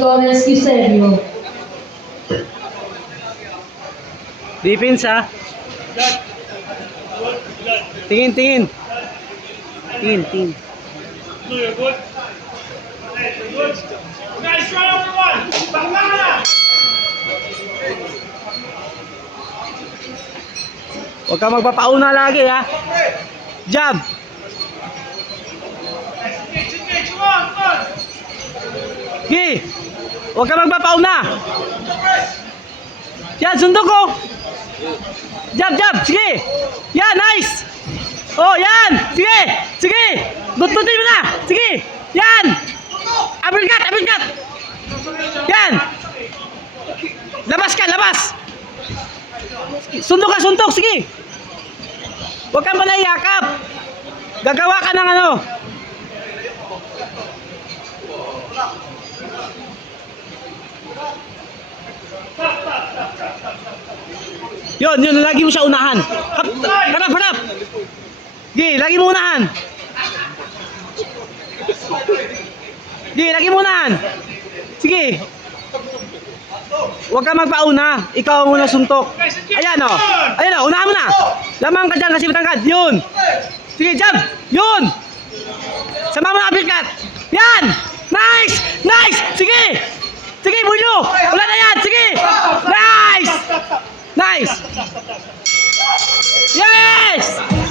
Lawrence Eusebio. Defense ha. Tingin, tingin. Tingin, tingin. Nice run over one. Bangala. Huwag ka magpapauna lagi ha. Jab. Gi. Huwag ka magpapauna. Yan, sundo ko. Jab, jab. Sige. Yan, nice. Oh, yan. Sige. Sige. Lututin mo na. Sige. Yan. Uppercut, uppercut. Yan. Labas ka, labas. Sundo ka, suntok. Sige. Huwag kang manayakap. Gagawa ka ng ano. Yun, yun, lagi mo siya unahan. Hap, harap, harap. Gi, lagi mo unahan. Gi, lagi mo unahan. Sige. Huwag ka magpauna. Ikaw ang muna suntok. Ayan o. Oh. Ayan o, unahan mo na. Lamang ka dyan kasi matangkad. Yun. Nice! Yes!